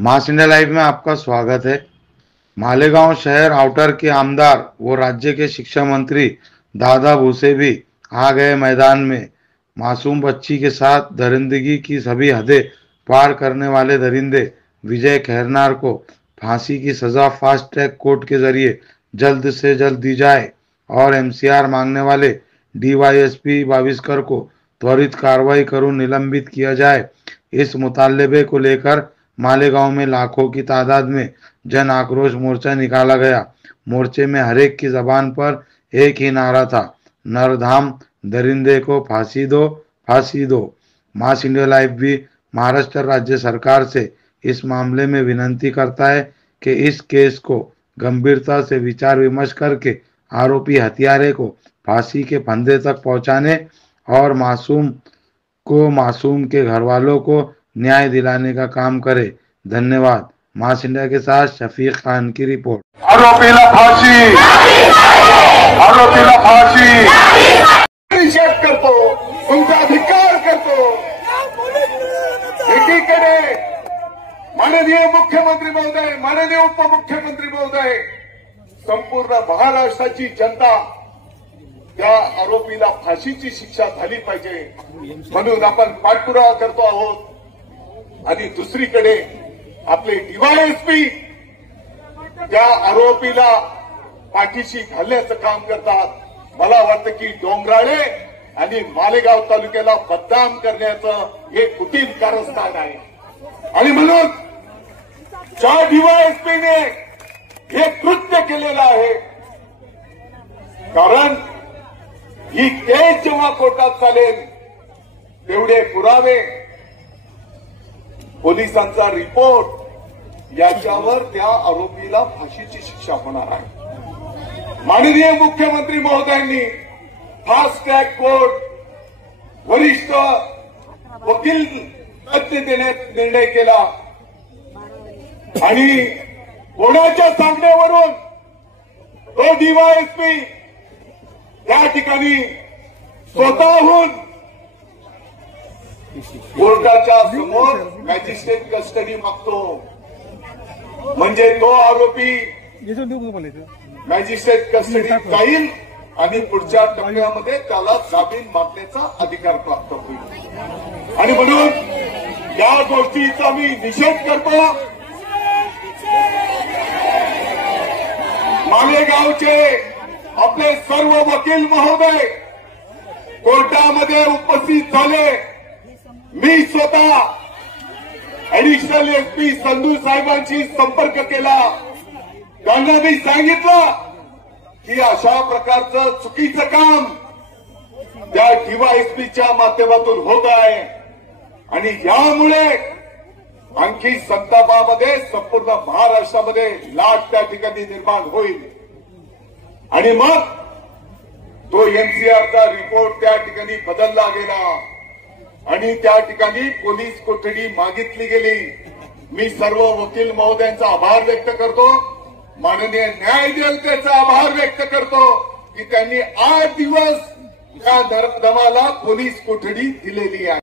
मास India live में आपका स्वागत है। मालेगांव शहर आउटर के आमदार वो राज्य के शिक्षा मंत्री दादा भूसे भी आ गए मैदान में। मासूम बच्ची के साथ दरिंदगी की सभी हदें पार करने वाले दरिंदे विजय खैरनार को फांसी की सजा फास्ट ट्रैक कोर्ट के जरिए जल्द से जल्द दी जाए और एमसीआर मांगने वाले डीवाईएसपी बाविस्कर को त्वरित कार्रवाई करूं निलंबित किया जाए। इस मुतालबे को लेकर मालेगांव में लाखों की तादाद में जन आक्रोश मोर्चा निकाला गया। मोर्चे में हरेक की जबान पर एक ही नारा था, नरधाम दरिंदे को फांसी दो, फांसी दो। मास इंडिया लाइव भी महाराष्ट्र राज्य सरकार से इस मामले में विनती करता है कि इस केस को गंभीरता से विचार विमर्श करके आरोपी हत्यारे को फांसी के फंदे तक पहुंचाने और मासूम के घर वालों को न्याय दिलाने का काम करे। धन्यवाद। मास इंडिया के साथ शफीक खान की रिपोर्ट। आरोपीला फाशी, आरोपीला फाशी निषेध करतो, तुमचा अधिकार करतो। एकीकडे माननीय मुख्यमंत्री महोदय, माननीय उपमुख्यमंत्री महोदय, संपूर्ण महाराष्ट्राची जनता त्या आरोपीला फाशीची शिक्षा झाली पाहिजे म्हणून आपण पाठपुरावा करतो आहोत। आणि दुसरीकडे आपले डीवायएसपी त्या आरोपीला पाठीशी घालण्याचं काम करतात। मला वाटतं की डोंगराळे आणि मालेगाव तालुक्याला बदनाम करण्याचं हे कुटील कारस्थान आहे आणि म्हणून ज्या डीवायएसपीने हे कृत्य केलेलं आहे, कारण ही केस जेव्हा कोर्टात चालेल तेवढे पुरावे, पोलिसांचा रिपोर्ट याच्यावर त्या आरोपीला फाशीची शिक्षा होणार आहे। माननीय मुख्यमंत्री महोदयांनी फास्ट ट्रॅक कोर्ट, वरिष्ठ वकील तज्ञ देण्यात निर्णय केला आणि कोणाच्या सांगण्यावरून तो डीवायएसपी त्या ठिकाणी स्वतःहून कोर्टाच्या समोर मॅजिस्ट्रेट कस्टडी मागतो, म्हणजे तो आरोपी मॅजिस्ट्रेट कस्टडीत जाईल आणि पुढच्या टप्प्यामध्ये त्याला जामीन मागण्याचा अधिकार प्राप्त होईल। आणि म्हणून या गोष्टीचा मी निषेध करतो। मालेगावचे आपले सर्व वकील महोदय कोर्टामध्ये उपस्थित झाले। मी स्वतः ऍडिशनल एसपी संधू साहेबांशी संपर्क केला, त्यांना मी सांगितलं की अशा प्रकारचं चुकीचं काम त्या डीवायएसपीच्या माध्यमातून होत आहे आणि यामुळे आणखी संतापामध्ये संपूर्ण महाराष्ट्रामध्ये लाट त्या ठिकाणी निर्माण होईल आणि मग तो एनसीआरचा रिपोर्ट त्या ठिकाणी बदलला गेला आणि त्या ठिकाणी पोलीस कोठडी मागितली गेली। मी सर्व वकील महोदयांचा आभार व्यक्त करतो, माननीय न्यायदेवतेचा आभार व्यक्त करतो की त्यांनी 8 दिवस त्या धर्मदमाला पोलीस कोठडी दिलेली आहे।